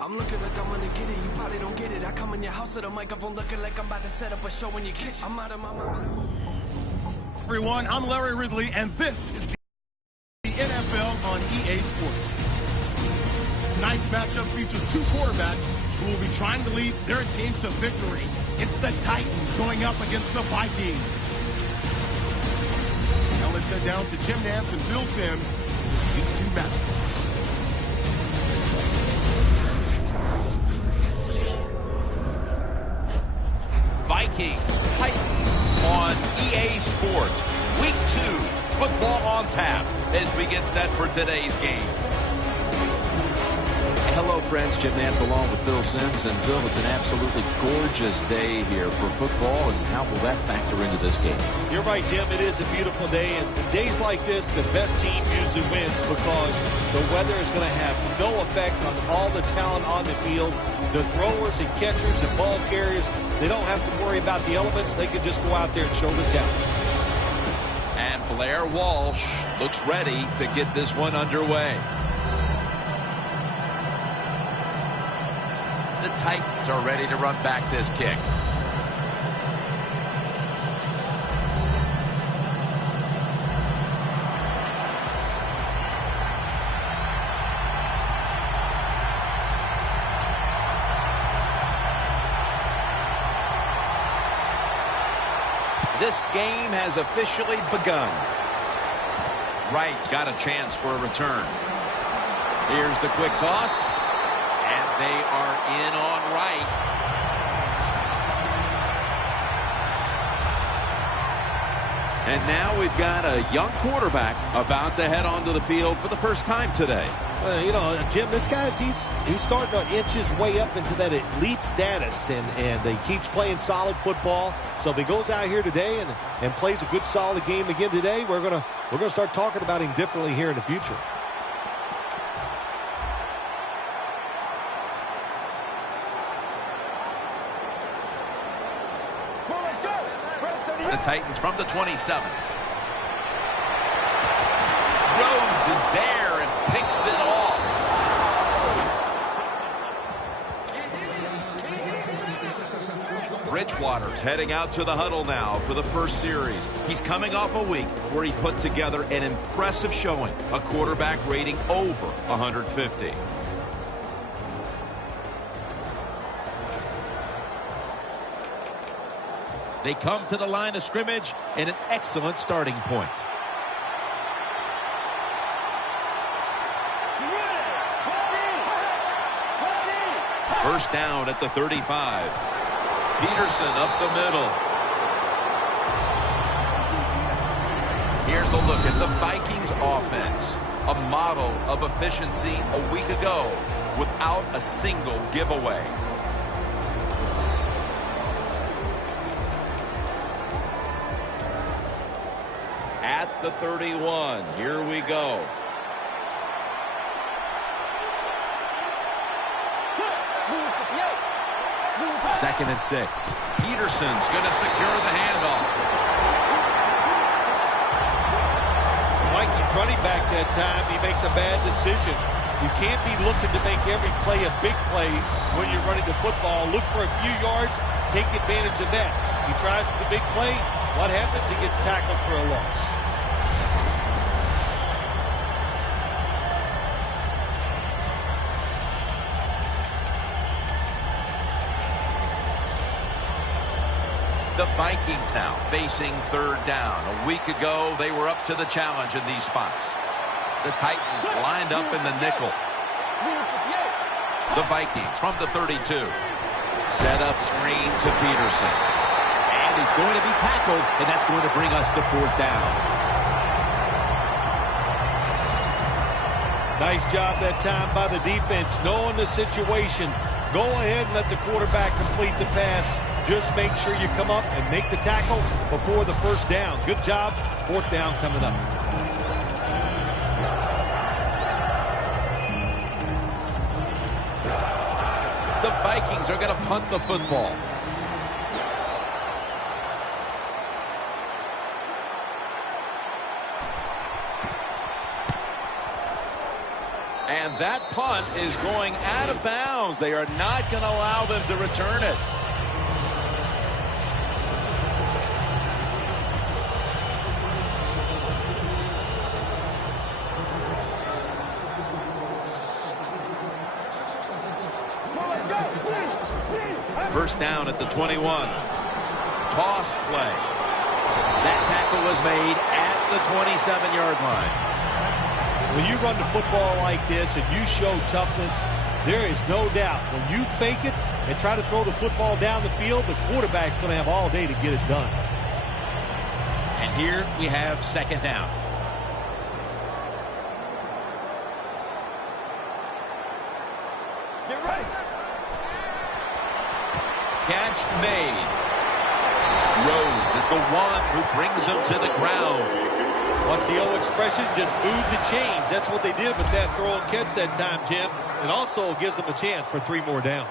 I'm looking like I'm gonna get it, you probably don't get it. I come in your house with a microphone looking like I'm about to set up a show in your kitchen. I'm out of my mind. Everyone, I'm Larry Ridley, and this is the NFL on EA Sports. Tonight's matchup features two quarterbacks who will be trying to lead their teams to victory. It's the Titans going up against the Vikings. Now let's head down to Jim Nantz and Phil Simms for this Week 2 matchup. Vikings, Titans on EA Sports. Week 2, football on tap as we get set for today's game. Hello, friends. Jim Nantz along with Phil Simms. And Phil, it's an absolutely gorgeous day here for football. And how will that factor into this game? You're right, Jim. It is a beautiful day. And days like this, the best team usually wins because the weather is going to have no effect on all the talent on the field. The throwers and catchers and ball carriers, they don't have to worry about the elements. They can just go out there and show the talent. And Blair Walsh looks ready to get this one underway. The Titans are ready to run back this kick. This game has officially begun. Wright's got a chance for a return. Here's the quick toss. And they are in on Wright. And now we've got a young quarterback about to head onto the field for the first time today. Well, you know, Jim, this guy's he's starting to inch his way up into that elite status, and he keeps playing solid football. So if he goes out here today and plays a good solid game again today, we're gonna start talking about him differently here in the future. The Titans from the 27. Rhodes is there and picks it off. Bridgewater's heading out to the huddle now for the first series. He's coming off a week where he put together an impressive showing, a quarterback rating over 150. They come to the line of scrimmage in an excellent starting point. First down at the 35. Peterson up the middle. Here's a look at the Vikings offense. A model of efficiency a week ago without a single giveaway. At the 31. Here we go. Second and 6. Peterson's going to secure the handoff. Vikings running back that time, he makes a bad decision. You can't be looking to make every play a big play when you're running the football. Look for a few yards, take advantage of that. He tries for the big play. What happens? He gets tackled for a loss. The Vikings now facing third down. A week ago, they were up to the challenge in these spots. The Titans lined up in the nickel. The Vikings from the 32. Set up screen to Peterson. And he's going to be tackled, and that's going to bring us to fourth down. Nice job that time by the defense, knowing the situation. Go ahead and let the quarterback complete the pass. Just make sure you come up and make the tackle before the first down. Good job. Fourth down coming up. The Vikings are going to punt the football. And that punt is going out of bounds. They are not going to allow them to return it. First down at the 21. Toss play. That tackle was made at the 27-yard line. When you run the football like this and you show toughness, there is no doubt when you fake it and try to throw the football down the field, the quarterback's going to have all day to get it done. And here we have second down. Get ready. Catch made. Rhodes is the one who brings him to the ground. What's the old expression? Just move the chains. That's what they did with that throw and catch that time, Jim. It also gives them a chance for 3 more downs.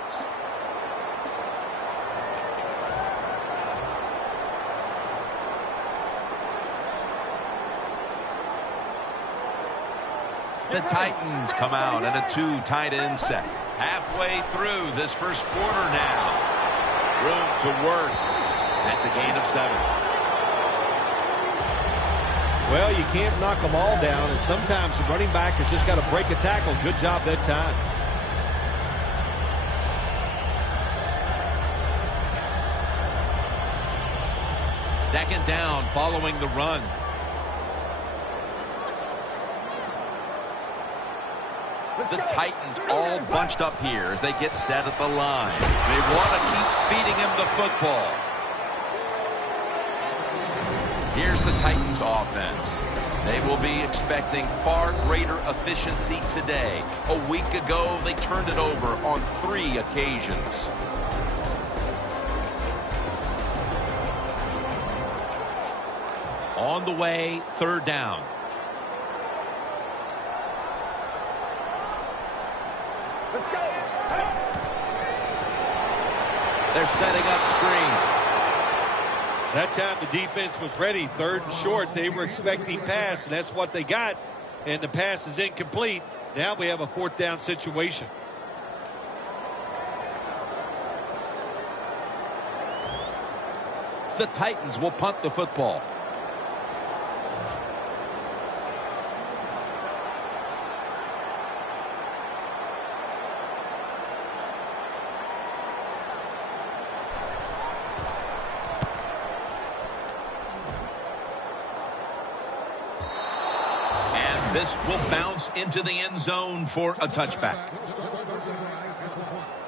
The Titans come out in a 2 tight end set. Halfway through this first quarter now. Room to work. That's a gain of 7. Well, you can't knock them all down, and sometimes the running back has just got to break a tackle. Good job that time. Second down following the run. The Titans all bunched up here as they get set at the line. They want to keep feeding him the football. Here's the Titans offense. They will be expecting far greater efficiency today. A week ago, they turned it over on 3 occasions. On the way, third down. Let's go. They're setting up screen. That time the defense was ready. 3rd and short. They were expecting pass, and that's what they got. And the pass is incomplete. Now we have a 4th down situation. The Titans will punt the football. This will bounce into the end zone for a touchback.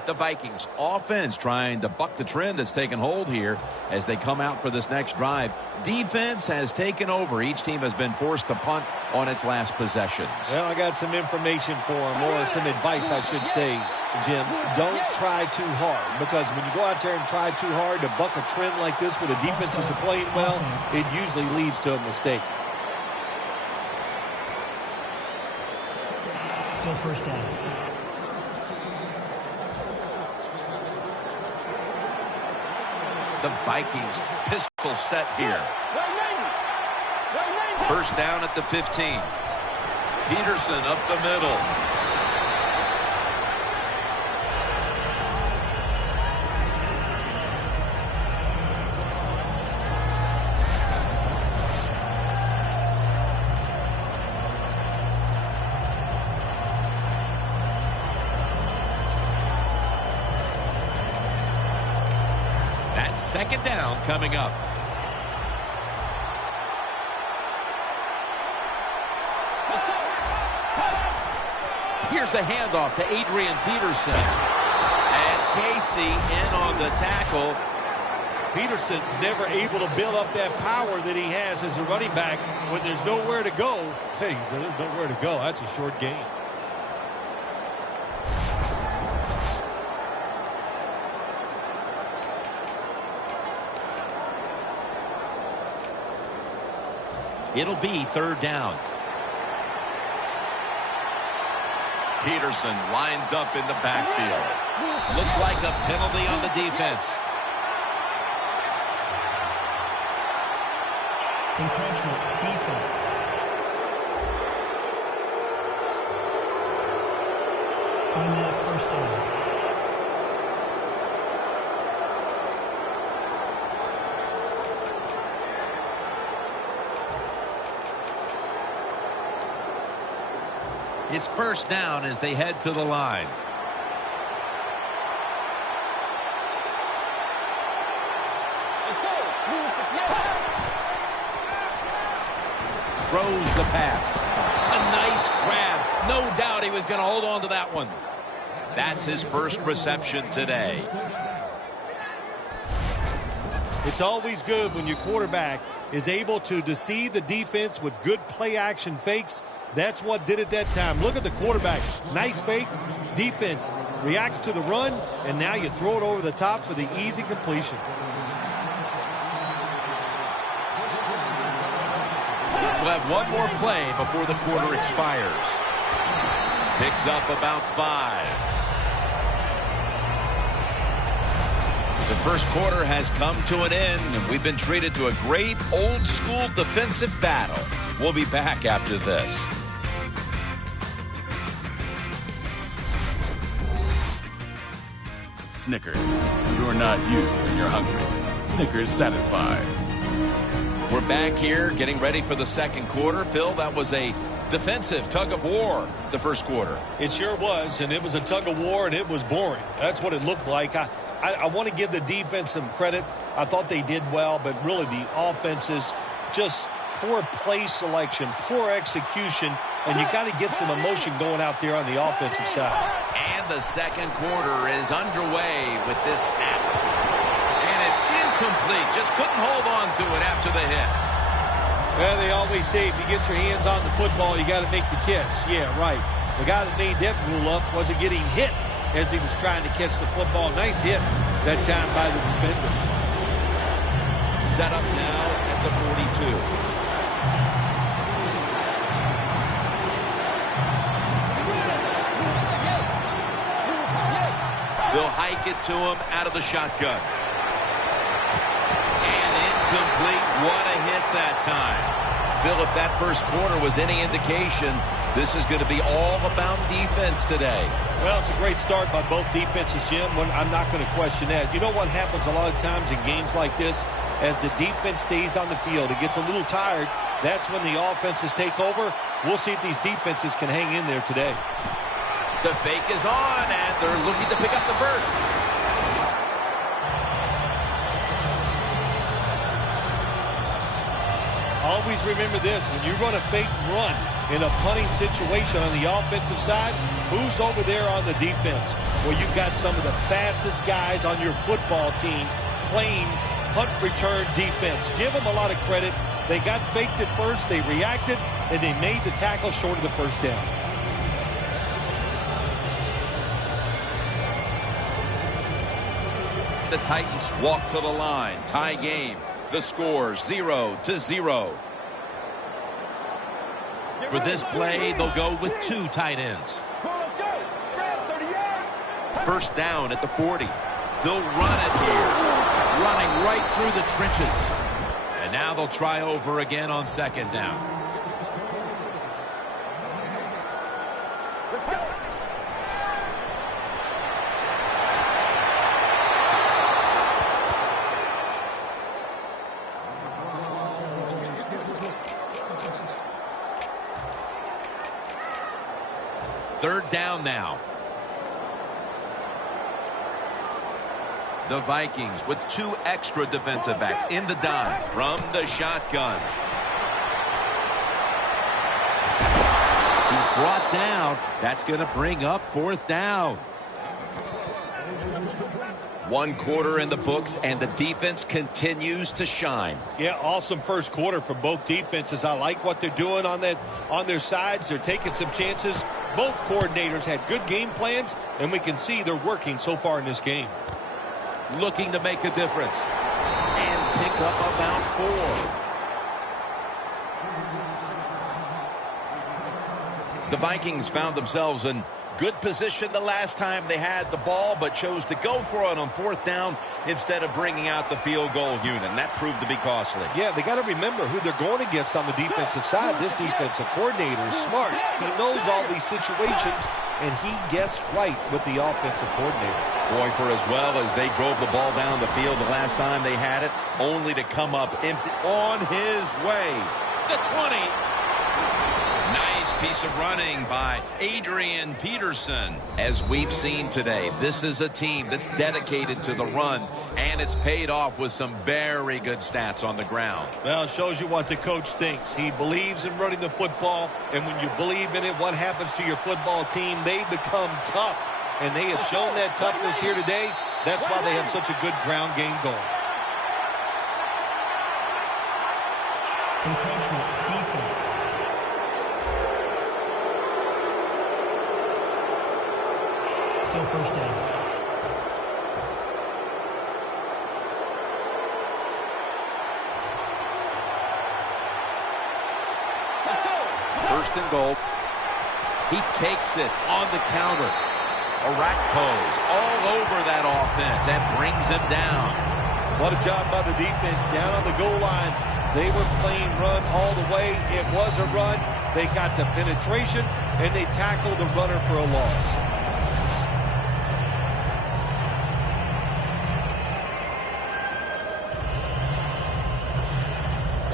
The Vikings offense trying to buck the trend that's taken hold here as they come out for this next drive. Defense has taken over. Each team has been forced to punt on its last possessions. Well, I got some information for them, or some advice, I should say, Jim. Don't try too hard, because when you go out there and try too hard to buck a trend like this where the defenses are playing well, it usually leads to a mistake. Still first down. The Vikings pistol set here. First down at the 15. Peterson up the middle. Second down coming up. Here's the handoff to Adrian Peterson. And Casey in on the tackle. Peterson's never able to build up that power that he has as a running back when there's nowhere to go. Hey, there's nowhere to go. That's a short gain. It'll be third down. Peterson lines up in the backfield. Looks like a penalty on the defense. Encroachment, defense. Automatic first down. It's first down as they head to the line. Throws the pass. A nice grab. No doubt he was going to hold on to that one. That's his first reception today. It's always good when your quarterback is able to deceive the defense with good play-action fakes. That's what did it that time. Look at the quarterback. Nice fake. Defense reacts to the run, and now you throw it over the top for the easy completion. We'll have one more play before the quarter expires. Picks up about 5. The first quarter has come to an end, and we've been treated to a great old-school defensive battle. We'll be back after this. Snickers. You're not you when you're hungry. Snickers satisfies. We're back here getting ready for the second quarter. Phil, that was a defensive tug of war the first quarter. It sure was, and it was a tug of war, and it was boring. That's what it looked like. I want to give the defense some credit. I thought they did well, but really the offenses, just poor play selection, poor execution, and you got to get some emotion going out there on the offensive side. And the second quarter is underway with this snap. And it's incomplete. Just couldn't hold on to it after the hit. Well, they always say if you get your hands on the football, you got to make the catch. Yeah, right. The guy that made that rule up wasn't getting hit as he was trying to catch the football. Nice hit that time by the defender. Set up now at the 42. They'll hike it to him out of the shotgun. And incomplete. What a hit that time. Phil, if that first quarter was any indication, this is going to be all about defense today. Well, it's a great start by both defenses, Jim. I'm not going to question that. You know what happens a lot of times in games like this? As the defense stays on the field, it gets a little tired. That's when the offenses take over. We'll see if these defenses can hang in there today. The fake is on, and they're looking to pick up the first. Always remember this. When you run a fake run in a punting situation on the offensive side, who's over there on the defense? Well, you've got some of the fastest guys on your football team playing punt return defense. Give them a lot of credit. They got faked at first, they reacted, and they made the tackle short of the first down. The Titans walk to the line. Tie game. The score 0-0. For this play, they'll go with 2 tight ends. First down at the 40. They'll run it here. Running right through the trenches. And now they'll try over again on second down. Let's go. Third down now. The Vikings with 2 extra defensive backs in the dime from the shotgun. He's brought down. That's going to bring up fourth down. 1 quarter in the books, and the defense continues to shine. Yeah, awesome first quarter for both defenses. I like what they're doing on their sides. They're taking some chances. Both coordinators had good game plans, and we can see they're working so far in this game. Looking to make a difference. And pick up about 4. The Vikings found themselves in good position the last time they had the ball, but chose to go for it on fourth down instead of bringing out the field goal unit, and that proved to be costly. Yeah, they got to remember who they're going against on the defensive side. This defensive coordinator is smart. He knows all these situations, and he guessed right with the offensive coordinator. Boy, for as well as they drove the ball down the field the last time they had it, only to come up empty on his way. The 20. Nice piece of running by Adrian Peterson. As we've seen today, this is a team that's dedicated to the run, and it's paid off with some very good stats on the ground. Well, it shows you what the coach thinks. He believes in running the football, and when you believe in it, what happens to your football team? They become tough, and they have shown that toughness here today. That's why they have such a good ground game going. Encroachment, defense. Still first down. First and goal. He takes it on the counter. A rack pose all over that offense and brings him down. What a job by the defense down on the goal line. They were playing run all the way. It was a run. They got the penetration, and they tackled the runner for a loss.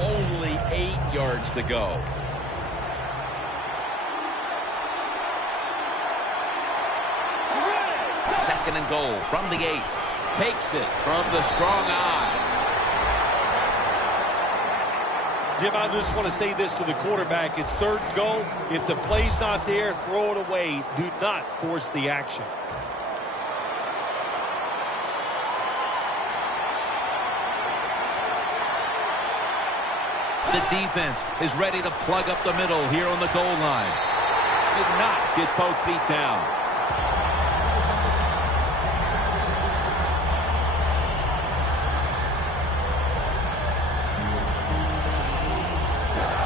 Only 8 yards to go. Second and goal from the 8. Takes it from the strong eye. Jim, I just want to say this to the quarterback. It's third and goal. If the play's not there, throw it away. Do not force the action. The defense is ready to plug up the middle here on the goal line. Did not get both feet down.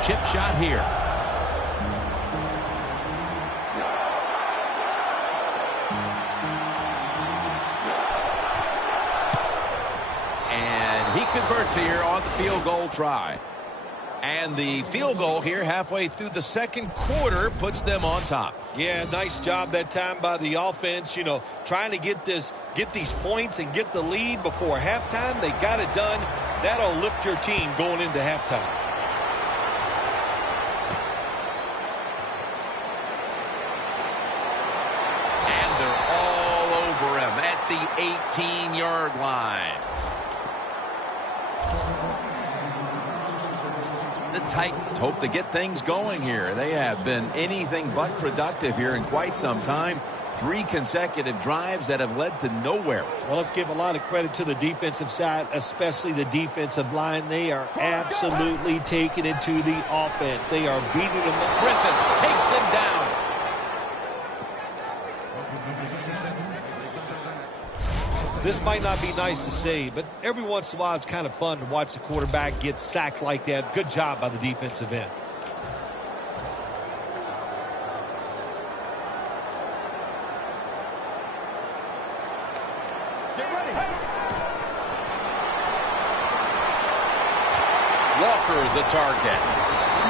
Chip shot here. And he converts here on the field goal try. And the field goal here halfway through the second quarter puts them on top. Yeah, nice job that time by the offense. You know, trying to get these points and get the lead before halftime. They got it done. That'll lift your team going into halftime. And they're all over him at the 18-yard line. The Titans hope to get things going here. They have been anything but productive here in quite some time. 3 consecutive drives that have led to nowhere. Well, let's give a lot of credit to the defensive side, especially the defensive line. They are absolutely taking it to the offense. They are beating them. Griffin takes him down. This might not be nice to say, but every once in a while it's kind of fun to watch the quarterback get sacked like that. Good job by the defensive end. Walker the target.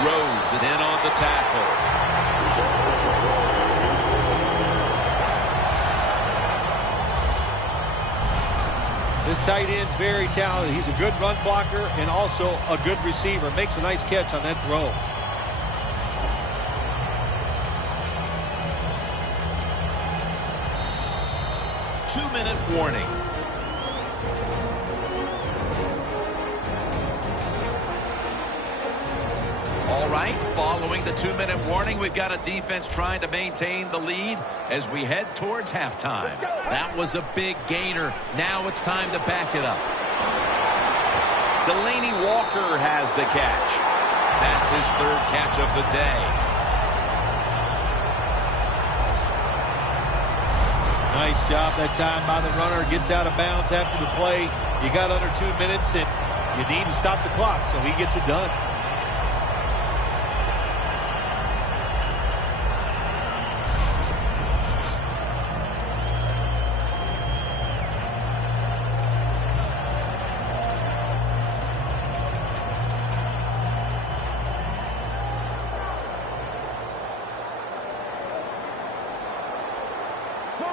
Rhodes is in on the tackle. This tight end's very talented. He's a good run blocker and also a good receiver. Makes a nice catch on that throw. Two-minute warning. All right, following the 2-minute warning, we've got a defense trying to maintain the lead as we head towards halftime. That was a big gainer. Now it's time to back it up. Delaney Walker has the catch. That's his 3rd catch of the day. Nice job that time by the runner. Gets out of bounds after the play. You got under 2 minutes, and you need to stop the clock, so he gets it done.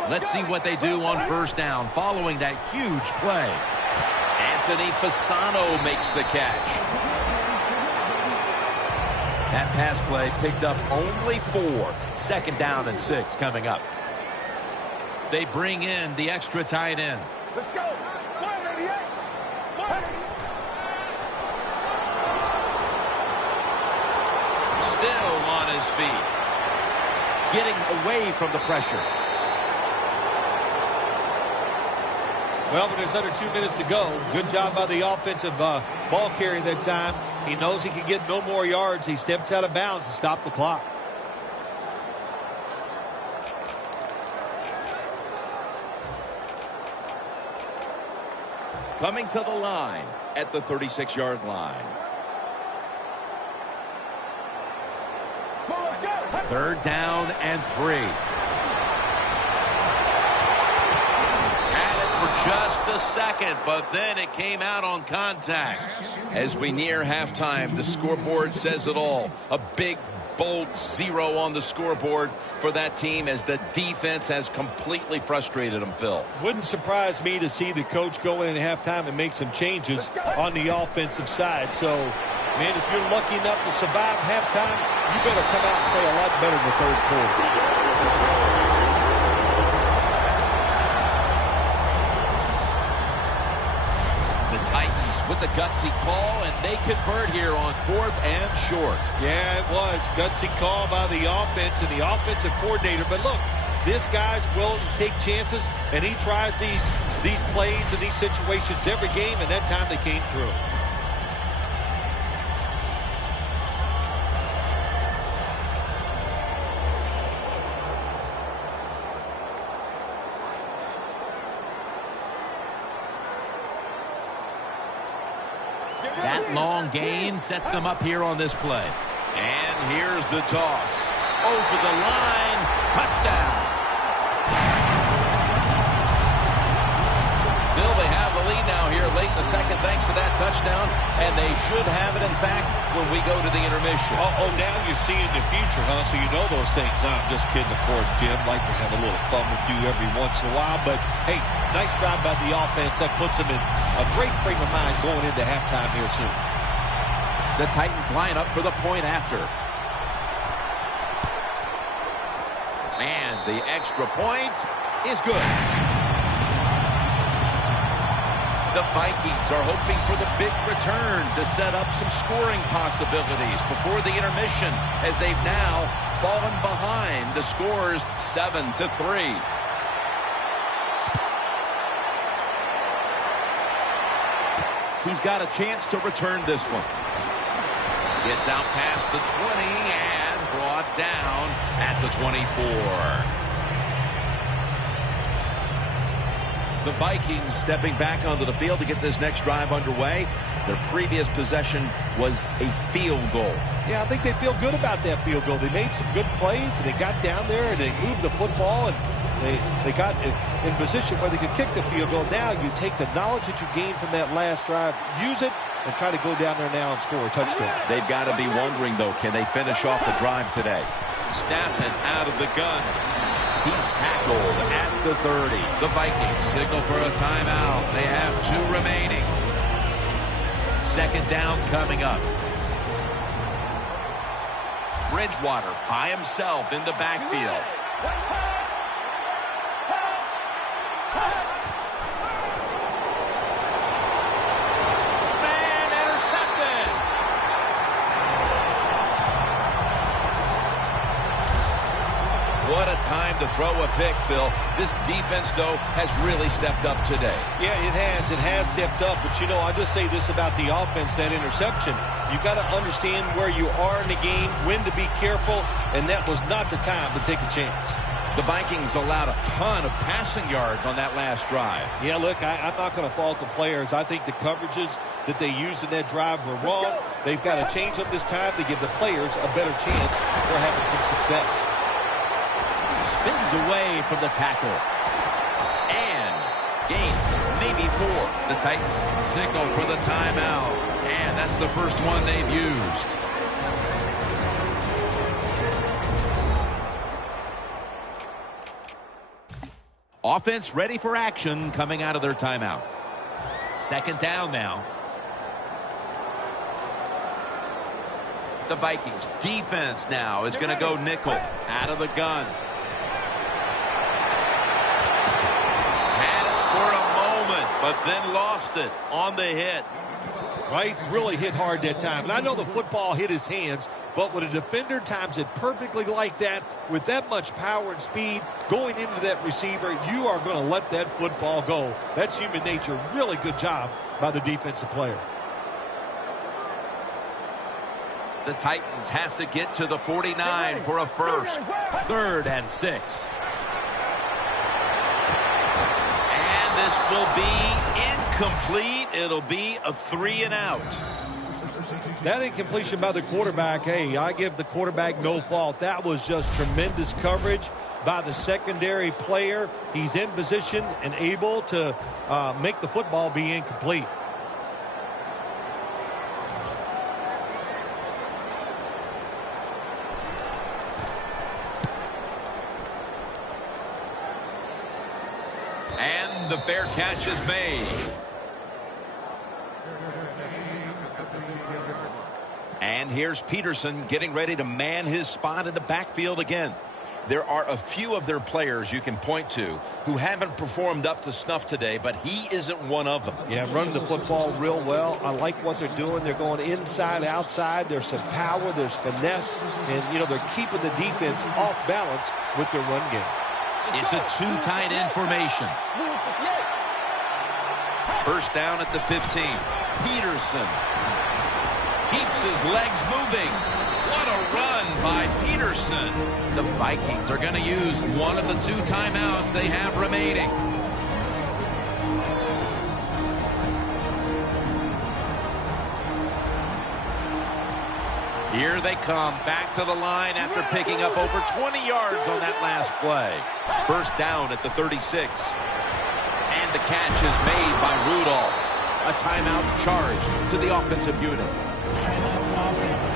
Let's see what they do on first down following that huge play. Anthony Fasano makes the catch. That pass play picked up only 4. Second down and 6 coming up. They bring in the extra tight end. Let's go. Still on his feet. Getting away from the pressure. Well, when there's under 2 minutes to go, good job by the offensive ball carrier that time. He knows he can get no more yards. He steps out of bounds to stop the clock. Coming to the line at the 36-yard line. Third down and 3. Just a second, but then it came out on contact. As we near halftime, the scoreboard says it all. A big, bold 0 on the scoreboard for that team as the defense has completely frustrated them, Phil. Wouldn't surprise me to see the coach go in at halftime and make some changes on the offensive side. So, man, if you're lucky enough to survive halftime, you better come out and play a lot better in the third quarter. Titans with the gutsy call, and they convert here on 4th and short. Yeah, it was. Gutsy call by the offense and the offensive coordinator. But look, this guy's willing to take chances, and he tries these plays and these situations every game, and that time they came through. That long gain sets them up here on this play. And here's the toss. Over the line. Touchdown. Phil, they have the lead now here late in the second thanks to that touchdown. And they should have it, in fact, when we go to the intermission. Oh, now you're seeing the future, huh? So you know those things. No, I'm just kidding, of course, Jim. Like to have a little fun with you every once in a while. But, hey, nice drive by the offense. That puts them in a great frame of mind going into halftime here soon. The Titans line up for the point after. And the extra point is good. The Vikings are hoping for the big return to set up some scoring possibilities before the intermission, as they've now fallen behind. The score's 7-3. He's got a chance to return this one. Gets out past the 20 and brought down at the 24. The Vikings stepping back onto the field to get this next drive underway. Their previous possession was a field goal. Yeah, I think they feel good about that field goal. They made some good plays, and they got down there, and they moved the football, and they got in position where they could kick the field goal. Now you take the knowledge that you gained from that last drive, use it, and try to go down there now and score a touchdown. They've got to be wondering, though, can they finish off the drive today? Snapping out of the gun. He's tackled at the 30. The Vikings signal for a timeout. They have 2 remaining. Second down coming up. Bridgewater by himself in the backfield. What a time to throw a pick, Phil. This defense, though, has really stepped up today. Yeah, it has. It has stepped up. But, you know, I'll just say this about the offense, that interception. You've got to understand where you are in the game, when to be careful, and that was not the time to take a chance. The Vikings allowed a ton of passing yards on that last drive. Yeah, look, I'm not going to fault the players. I think the coverages that they used in that drive were wrong. They've got to change up this time to give the players a better chance for having some success. Spins away from the tackle. And gain maybe 4. The Titans signal for the timeout. And that's the first one they've used. Offense ready for action coming out of their timeout. Second down now. The Vikings defense now is going to go nickel out of the gun. Had it for a moment, but then lost it on the hit. Right, really hit hard that time. And I know the football hit his hands, but when a defender times it perfectly like that, with that much power and speed going into that receiver, you are going to let that football go. That's human nature. Really good job by the defensive player. The Titans have to get to the 49 for a first. 3rd and 6. And this will be incomplete. It'll be a 3-and-out. That incompletion by the quarterback, hey, I give the quarterback no fault. That was just tremendous coverage by the secondary player. He's in position and able to make the football be incomplete. And the fair catch is made. And here's Peterson getting ready to man his spot in the backfield again. There are a few of their players you can point to who haven't performed up to snuff today, but he isn't one of them. Yeah, running the football real well. I like what they're doing. They're going inside, outside. There's some power. There's finesse. And, you know, they're keeping the defense off balance with their run game. It's a two-tight end formation. First down at the 15. Peterson keeps his legs moving. What a run by Peterson. The Vikings are going to use one of the 2 timeouts they have remaining. Here they come back to the line after picking up over 20 yards on that last play. First down at the 36. And the catch is made by Rudolph. A timeout charge to the offensive unit. Timeout offense.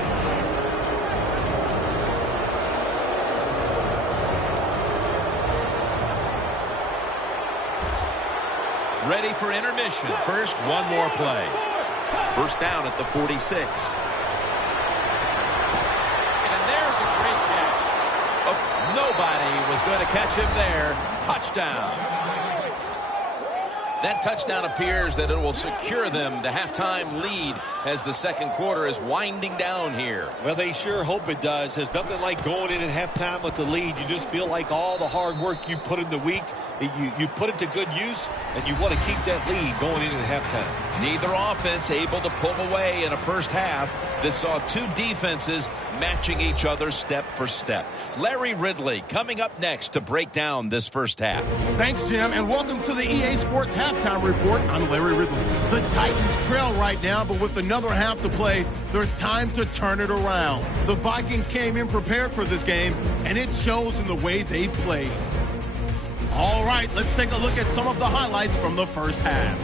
Ready for intermission. First, one more play. First down at the 46. And there's a great catch. Oh, nobody was going to catch him there. Touchdown. That touchdown appears that it will secure them the halftime lead as the second quarter is winding down here. Well, they sure hope it does. There's nothing like going in at halftime with the lead. You just feel like all the hard work you put in the week, you put it to good use, and you want to keep that lead going in at halftime. Neither offense able to pull away in a first half that saw 2 defenses matching each other step for step. Larry Ridley coming up next to break down this first half. Thanks, Jim, and welcome to the EA Sports Halftime Report. I'm Larry Ridley. The Titans trail right now, but with another half to play, there's time to turn it around. The Vikings came in prepared for this game, and it shows in the way they've played. All right, let's take a look at some of the highlights from the first half.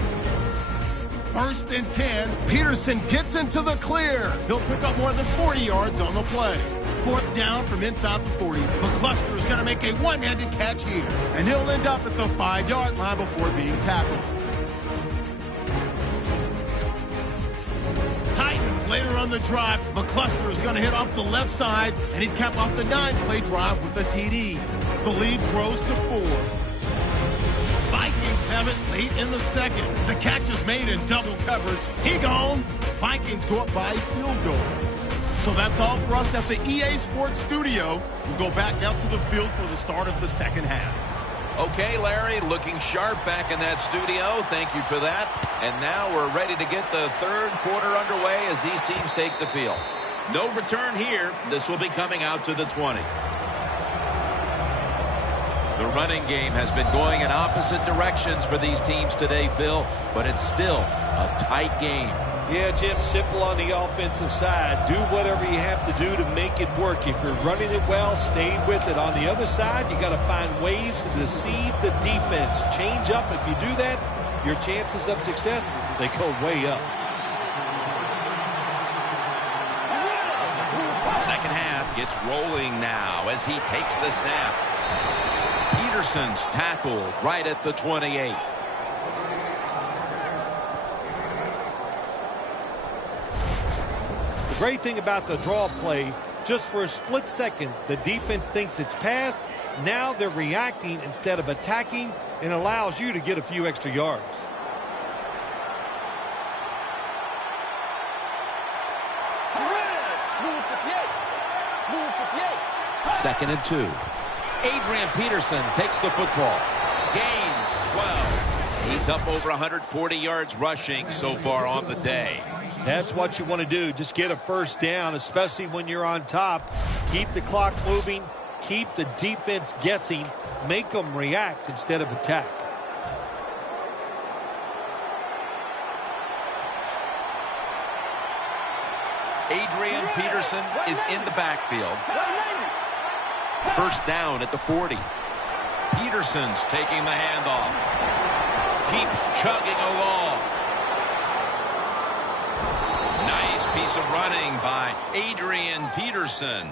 First and 10, Peterson gets into the clear. He'll pick up more than 40 yards on the play. Fourth down from inside the 40. McCluster is going to make a one-handed catch here, and he'll end up at the 5-yard line before being tackled. Titans later on the drive, McCluster is going to hit off the left side, and he'd cap off the 9-play drive with a TD. The lead grows to 4. Vikings have it late in the second. The catch is made in double coverage. He gone. Vikings go up by a field goal. So that's all for us at the EA Sports Studio. We'll go back out to the field for the start of the second half. Okay, Larry, looking sharp back in that studio. Thank you for that. And now we're ready to get the third quarter underway as these teams take the field. No return here. This will be coming out to the 20. The running game has been going in opposite directions for these teams today, Phil, but it's still a tight game. Yeah, Jim, simple on the offensive side. Do whatever you have to do to make it work. If you're running it well, stay with it. On the other side, you got to find ways to deceive the defense. Change up. If you do that, your chances of success, they go way up. Second half gets rolling now as he takes the snap. Peterson's tackled right at the 28. The great thing about the draw play, just for a split second, the defense thinks it's pass. Now they're reacting instead of attacking, and allows you to get a few extra yards. Second and 2. Adrian Peterson takes the football. Gains 12. He's up over 140 yards rushing so far on the day. That's what you want to do. Just get a first down, especially when you're on top. Keep the clock moving. Keep the defense guessing. Make them react instead of attack. Adrian Peterson is in the backfield. First down at the 40. Peterson's taking the handoff. Keeps chugging along. Nice piece of running by Adrian Peterson.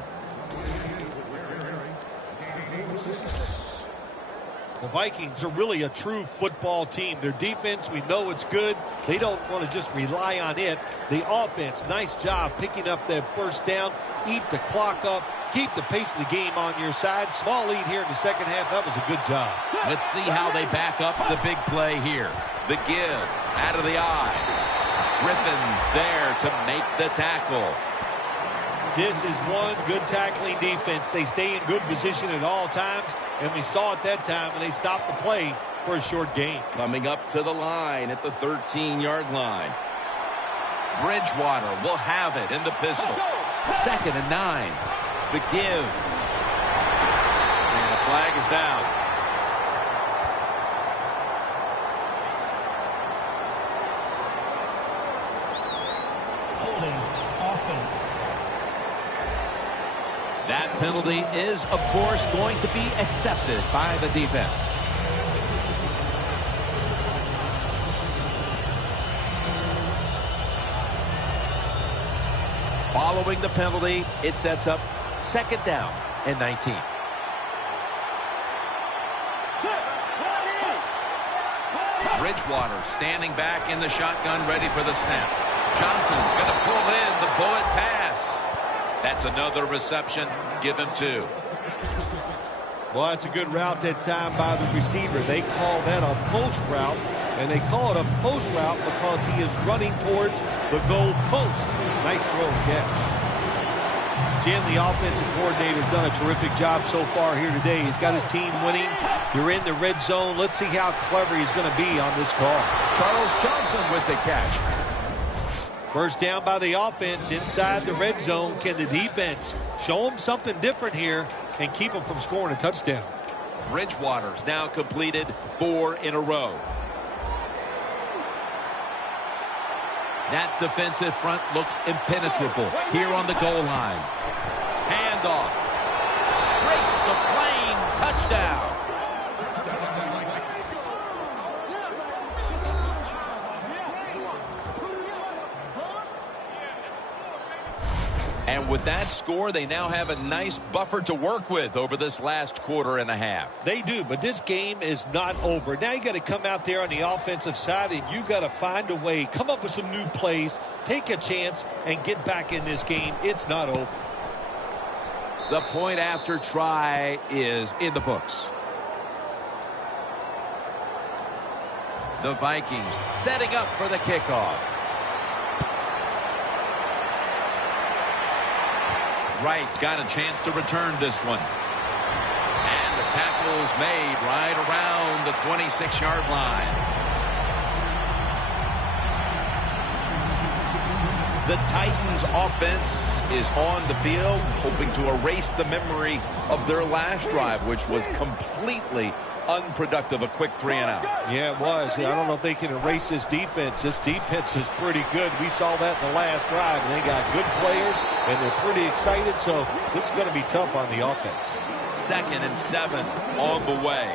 The Vikings are really a true football team. Their defense, we know it's good. They don't want to just rely on it. The offense, nice job picking up that first down. Eat the clock up. Keep the pace of the game on your side. Small lead here in the second half. That was a good job. Let's see how they back up the big play here. The give out of the eye. Griffin's there to make the tackle. This is one good tackling defense. They stay in good position at all times, and we saw it that time when they stopped the play for a short gain. Coming up to the line at the 13-yard line. Bridgewater will have it in the pistol. Second and 9. The give. And the flag is down. Holding offense. That penalty is, of course, going to be accepted by the defense. Following the penalty, it sets up second down and 19. Bridgewater standing back in the shotgun, ready for the snap. Johnson's going to pull in the bullet pass. That's another reception. Give him 2. Well, that's a good route that time by the receiver. They call that a post route, and they call it a post route because he is running towards the goal post. Nice throw and catch. Jim, the offensive coordinator, has done a terrific job so far here today. He's got his team winning. You're in the red zone. Let's see how clever he's going to be on this call. Charles Johnson with the catch. First down by the offense inside the red zone. Can the defense show them something different here and keep them from scoring a touchdown? Bridgewater's now completed 4 in a row. That defensive front looks impenetrable here on the goal line. Handoff. Breaks the plane. Touchdown. And with that score, they now have a nice buffer to work with over this last quarter and a half. They do, but this game is not over. Now you got to come out there on the offensive side, and you got to find a way, come up with some new plays, take a chance, and get back in this game. It's not over. The point after try is in the books. The Vikings setting up for the kickoff. Wright's got a chance to return this one. And the tackle is made right around the 26-yard line. The Titans offense is on the field, hoping to erase the memory of their last drive, which was completely unproductive. A quick 3-and-out. Yeah, it was. I don't know if they can erase this defense. This defense is pretty good. We saw that in the last drive, and they got good players, and they're pretty excited, so this is going to be tough on the offense. 2nd and 7 on the way.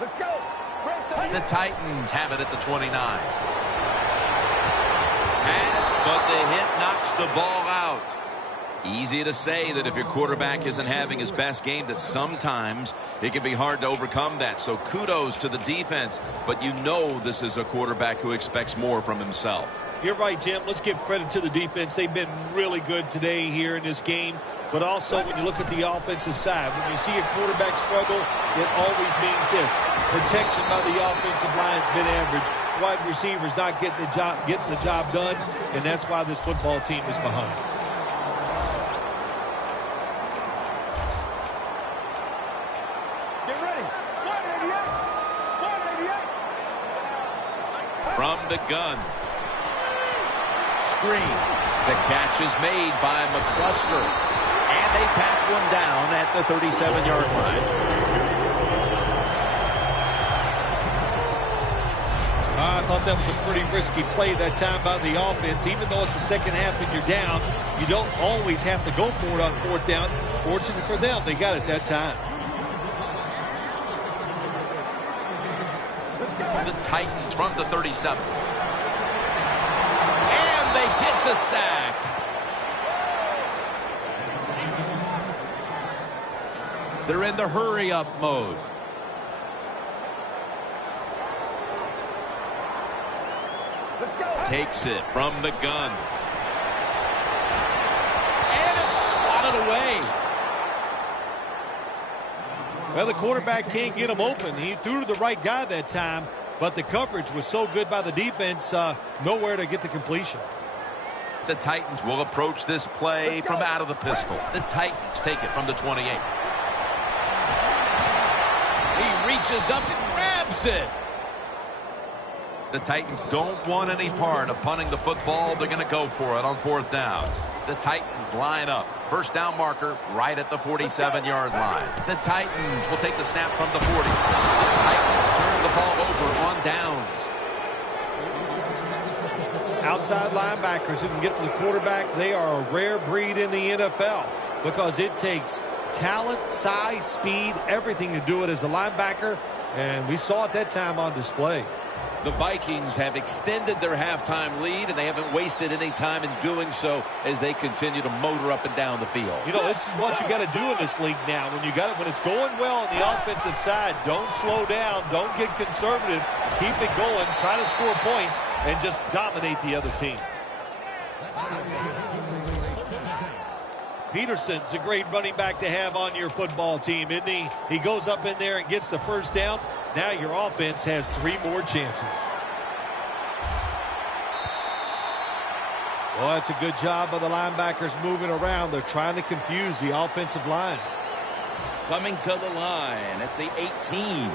Let's go. The Titans have it at the 29. But the hit knocks the ball out. Easy to say that if your quarterback isn't having his best game, that sometimes it can be hard to overcome that. So kudos to the defense, but you know this is a quarterback who expects more from himself. You're right, Jim. Let's give credit to the defense. They've been really good today here in this game. But also, when you look at the offensive side, when you see a quarterback struggle, it always means this. Protection by the offensive line has been average. Wide receivers not getting the job done, and that's why this football team is behind. Get ready. 188. From the gun. Screen. The catch is made by McCluster. And they tackle him down at the 37-yard line. I thought that was a pretty risky play that time by the offense. Even though it's the second half and you're down, you don't always have to go for it on fourth down. Fortunately for them, they got it that time. The Titans from the 37. And they get the sack. They're in the hurry-up mode. Let's go. Takes it from the gun. And it's swatted away. Well, the quarterback can't get him open. He threw to the right guy that time, but the coverage was so good by the defense, nowhere to get the completion. The Titans will approach this play from out of the pistol. The Titans take it from the 28. He reaches up and grabs it. The Titans don't want any part of punting the football. They're going to go for it on fourth down. The Titans line up. First down marker right at the 47-yard line. The Titans will take the snap from the 40. The Titans turn the ball over on downs. Outside linebackers who can get to the quarterback, they are a rare breed in the NFL because it takes talent, size, speed, everything to do it as a linebacker, and we saw it that time on display. The Vikings have extended their halftime lead, and they haven't wasted any time in doing so as they continue to motor up and down the field. You know, this is what you got to do in this league now. When it's going well on the offensive side, don't slow down, don't get conservative, keep it going, try to score points, and just dominate the other team. Peterson's a great running back to have on your football team, isn't he? He goes up in there and gets the first down. Now your offense has 3 more chances. Well, that's a good job by the linebackers moving around. They're trying to confuse the offensive line. Coming to the line at the 18.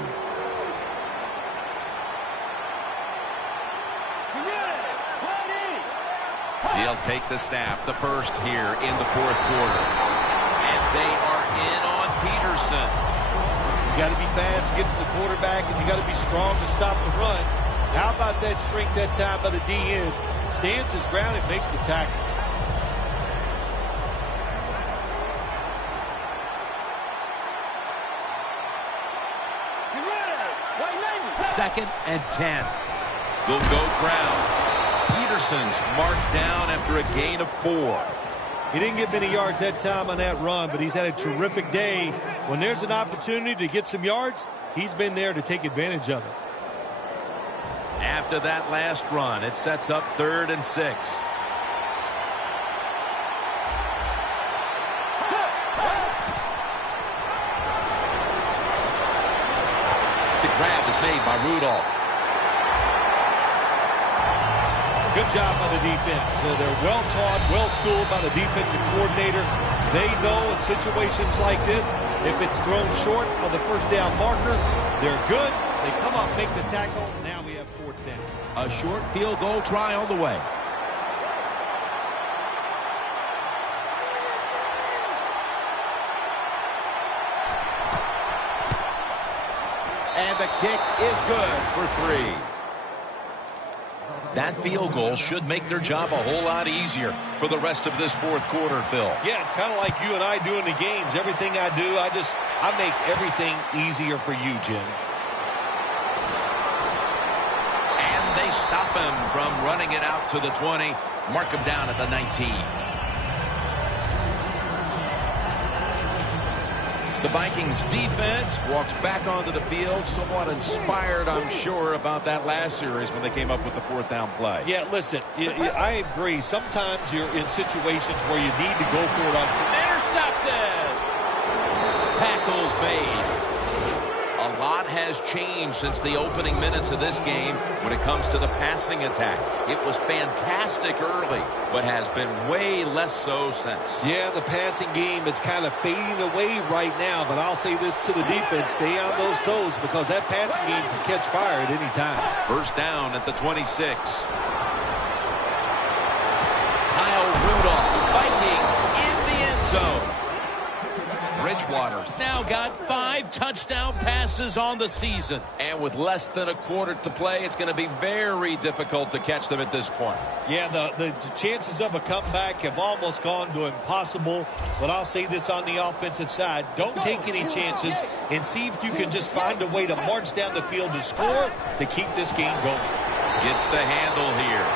He'll take the snap, the first here in the fourth quarter. And they are in on Peterson. You got to be fast to get to the quarterback, and you got to be strong to stop the run. How about that strength that time by the D-end? Stands his ground and makes the tackle. Second and 10. They'll go ground. Peterson's marked down after a gain of 4. He didn't get many yards that time on that run, but he's had a terrific day. When there's an opportunity to get some yards, he's been there to take advantage of it. After that last run, it sets up 3rd and 6. The grab is made by Rudolph. Good job by the defense. They're well-taught, well-schooled by the defensive coordinator. They know in situations like this, if it's thrown short of the first down marker, they're good. They come up, make the tackle. Now we have 4th down. A short field goal try on the way. And the kick is good for 3. That field goal should make their job a whole lot easier for the rest of this fourth quarter, Phil. Yeah, it's kind of like you and I do in the games. Everything I do, I make everything easier for you, Jim. And they stop him from running it out to the 20. Mark him down at the 19. The Vikings defense walks back onto the field, somewhat inspired, I'm sure, about that last series when they came up with the 4th down play. Yeah, listen, I agree. Sometimes you're in situations where you need to go for it on. Intercepted! Tackles made. A lot has changed since the opening minutes of this game when it comes to the passing attack. It was fantastic early, but has been way less so since. Yeah, the passing game is kind of fading away right now, but I'll say this to the defense, stay on those toes because that passing game can catch fire at any time. First down at the 26. Kyle Rudolph, Vikings in the end zone. Bridgewater's now got 5 touchdown passes on the season. And with less than a quarter to play, it's going to be very difficult to catch them at this point. Yeah, the chances of a comeback have almost gone to impossible. But I'll say this on the offensive side. Don't take any chances and see if you can just find a way to march down the field to score to keep this game going. Gets the handle here.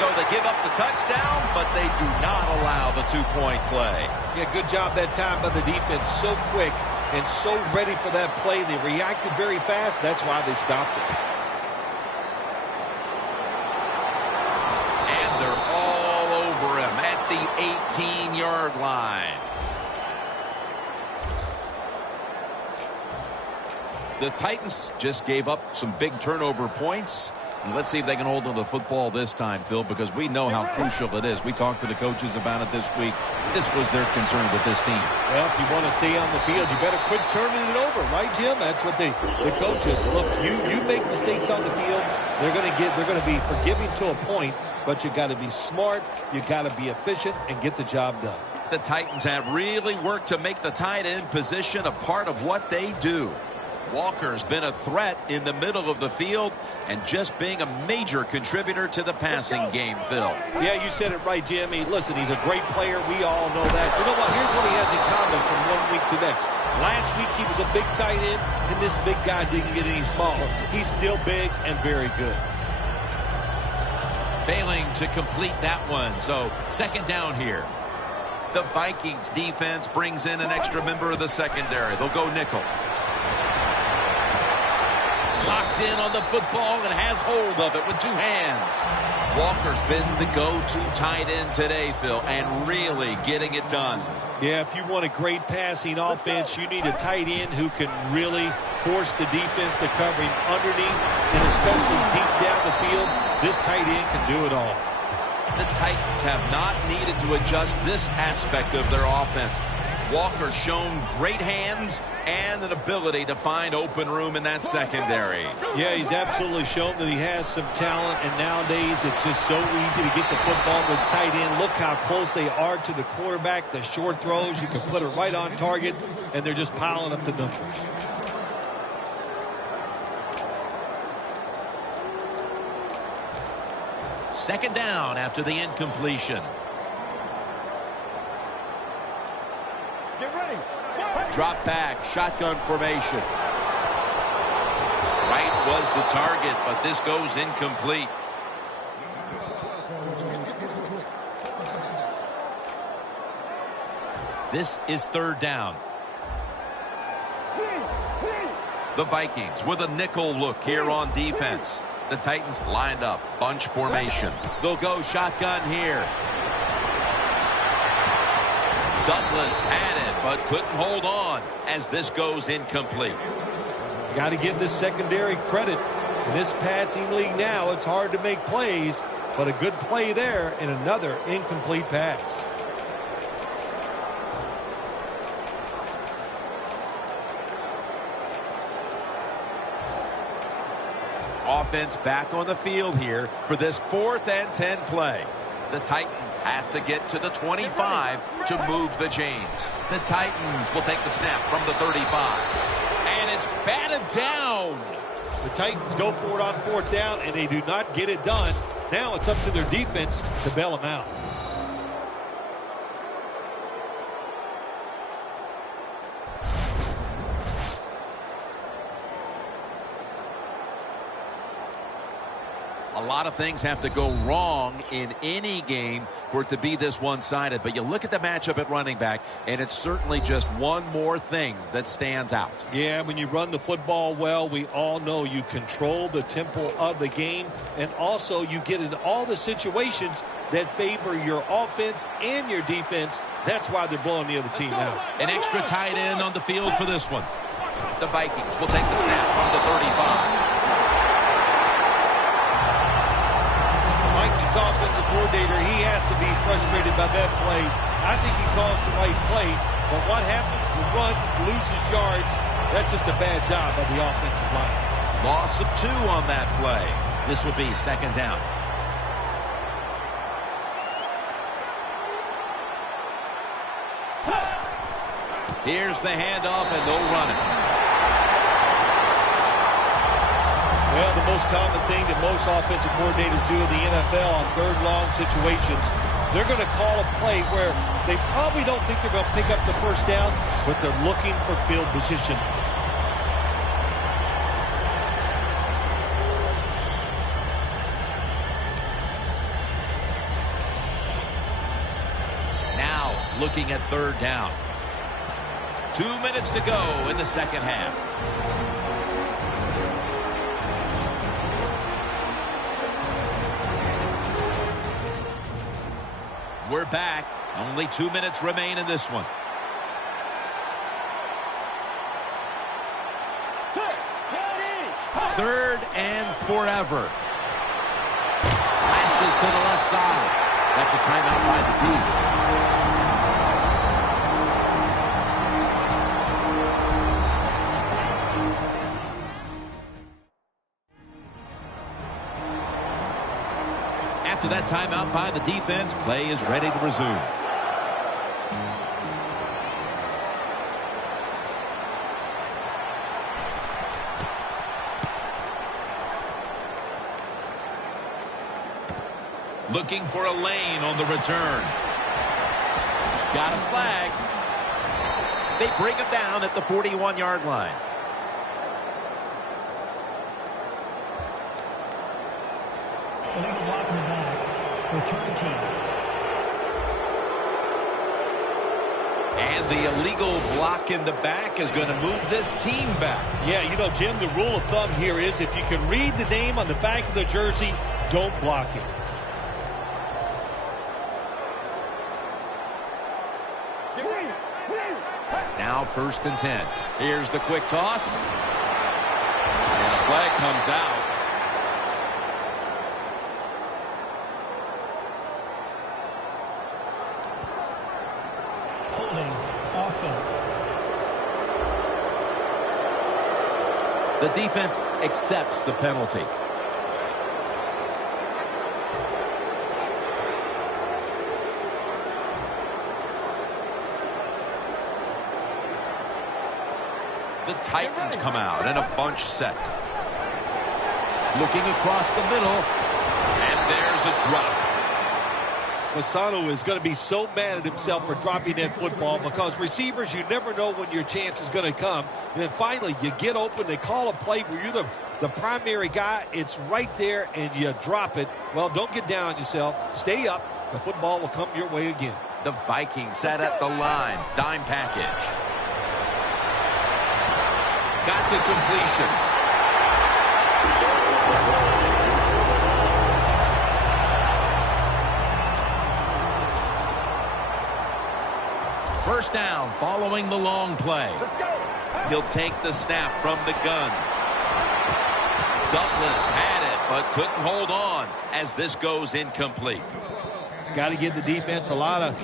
So they give up the touchdown, but they do not allow the 2-point play. Yeah, good job that time by the defense. So quick and so ready for that play. They reacted very fast. That's why they stopped it. And they're all over him at the 18-yard line. The Titans just gave up some big turnover points. And let's see if they can hold on to the football this time, Phil, because we know how crucial it is. We talked to the coaches about it this week. This was their concern with this team. Well, if you want to stay on the field, you better quit turning it over, right, Jim? That's what the coaches look. You make mistakes on the field, they're going to be forgiving to a point, but you got to be smart, you got to be efficient, and get the job done. The Titans have really worked to make the tight end position a part of what they do. Walker's been a threat in the middle of the field and just being a major contributor to the passing game, Phil. Yeah, you said it right, Jim. Listen, he's a great player. We all know that. You know what? Here's what he has in common from one week to next. Last week, he was a big tight end, and this big guy didn't get any smaller. He's still big and very good. Failing to complete that one, so 2nd down here. The Vikings defense brings in an extra member of the secondary. They'll go nickel. Locked in on the football and has hold of it with 2 hands. Walker's been the go-to tight end today, Phil, and really getting it done. Yeah, if you want a great passing offense, you need a tight end who can really force the defense to cover him underneath and especially deep down the field. This tight end can do it all. The Titans have not needed to adjust this aspect of their offense. Walker's shown great hands and an ability to find open room in that secondary. Yeah, he's absolutely shown that he has some talent, and nowadays it's just so easy to get the football to the tight end. Look how close they are to the quarterback. The short throws, you can put it right on target, and they're just piling up the numbers. Second down after the incompletion. Drop back, shotgun formation. Right was the target, but this goes incomplete. This is 3rd down. The Vikings with a nickel look here on defense. The Titans lined up, bunch formation. They'll go shotgun here. Douglas had it, but couldn't hold on as this goes incomplete. Got to give this secondary credit. In this passing league now, it's hard to make plays, but a good play there and another incomplete pass. Offense back on the field here for this 4th and 10 play. The Titans have to get to the 25 to move the chains. The Titans will take the snap from the 35. And it's batted down. The Titans go for it on 4th down, and they do not get it done. Now it's up to their defense to bail them out. A lot of things have to go wrong in any game for it to be this one-sided. But you look at the matchup at running back, and it's certainly just one more thing that stands out. Yeah, when you run the football well, we all know you control the tempo of the game, and also you get in all the situations that favor your offense and your defense. That's why they're blowing the other team out. An extra tight end on the field for this one. The Vikings will take the snap from the 35. Vikings offensive coordinator, he has to be frustrated by that play. I think he calls the right play, but what happens? The run loses yards. That's just a bad job by the offensive line. Loss of 2 on that play. This will be second down. Here's the handoff, and they'll run it. Well, the most common thing that most offensive coordinators do in the NFL on third long situations, they're going to call a play where they probably don't think they're going to pick up the first down, but they're looking for field position. Now looking at third down. 2 minutes to go in the second half. We're back. Only 2 minutes remain in this one. Third and forever. Slashes to the left side. That's a timeout by the D. After that timeout by the defense, play is ready to resume. Looking for a lane on the return. Got a flag. They bring him down at the 41-yard line. Illegal block in the back. Return team. And the illegal block in the back is going to move this team back. Yeah, you know, Jim, the rule of thumb here is if you can read the name on the back of the jersey, don't block it. Now 1st and 10. Here's the quick toss. And a flag comes out. Holding offense. The defense accepts the penalty. The Titans come out in a bunch set. Looking across the middle. And there's a drop. Fasano is going to be so mad at himself for dropping that football because receivers, you never know when your chance is going to come. And then finally, you get open, they call a play where you're the primary guy. It's right there, and you drop it. Well, don't get down on yourself. Stay up. The football will come your way again. The Vikings sat at the line. Dime package. Got the completion. First down following the long play. Let's go. He'll take the snap from the gun. Douglas had it, but couldn't hold on as this goes incomplete. Got to give the defense a lot of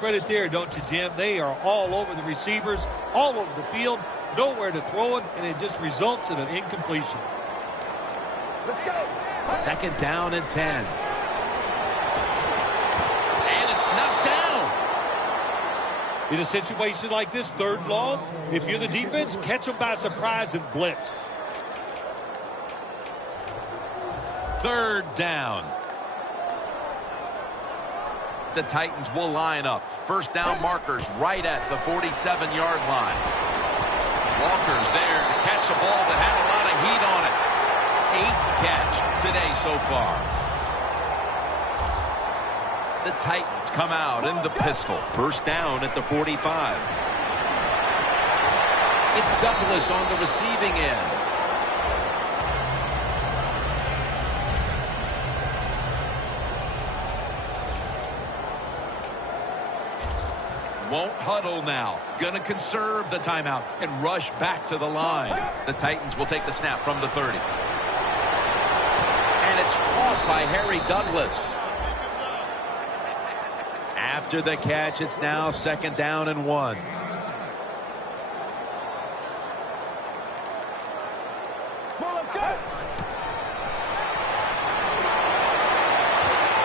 credit there, don't you, Jim? They are all over the receivers, all over the field, nowhere to throw it, and it just results in an incompletion. Let's go. Second down and 10. And it's knocked down. In a situation like this, third long, if you're the defense, catch them by surprise and blitz. Third down. The Titans will line up. First down markers right at the 47-yard line. Walker's there to catch a ball that had a lot of heat on it. 8th catch. today so far. The Titans come out in the pistol. First down at the 45. It's Douglas on the receiving end. Won't huddle now. Gonna conserve the timeout and rush back to the line. The Titans will take the snap from the 30. And it's caught by Harry Douglas. After the catch, it's now 2nd down and 1.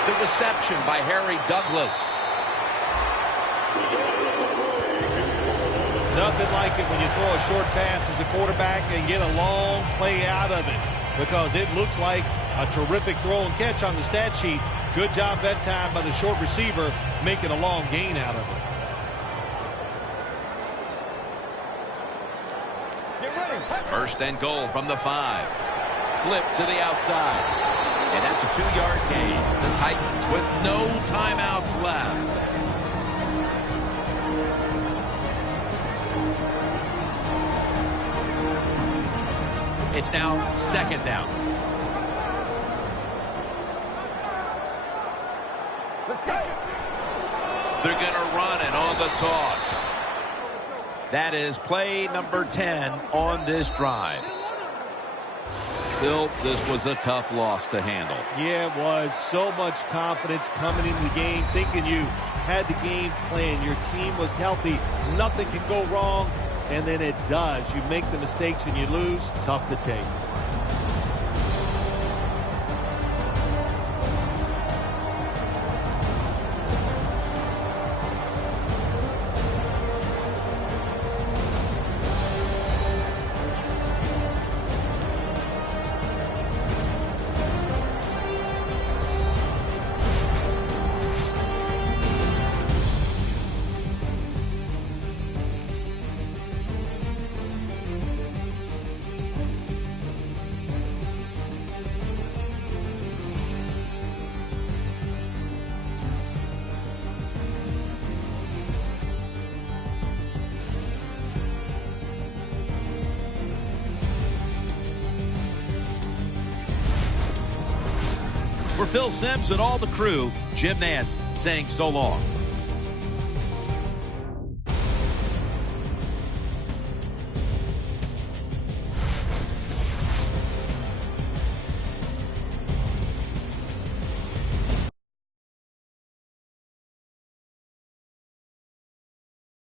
The reception by Harry Douglas. Nothing like it when you throw a short pass as a quarterback and get a long play out of it, because it looks like a terrific throw and catch on the stat sheet. Good job that time by the short receiver, making a long gain out of it. First and goal from the 5. Flip to the outside. And that's a 2-yard gain. The Titans with no timeouts left. It's now 2nd down. Let's go. They're going to run it on the toss. That is play number 10 on this drive. Bill, this was a tough loss to handle. Yeah, it was. So much confidence coming into the game, thinking you had the game plan. Your team was healthy. Nothing can go wrong. And then it does. You make the mistakes and you lose. Tough to take. For Phil Simms and all the crew, Jim Nantz saying so long.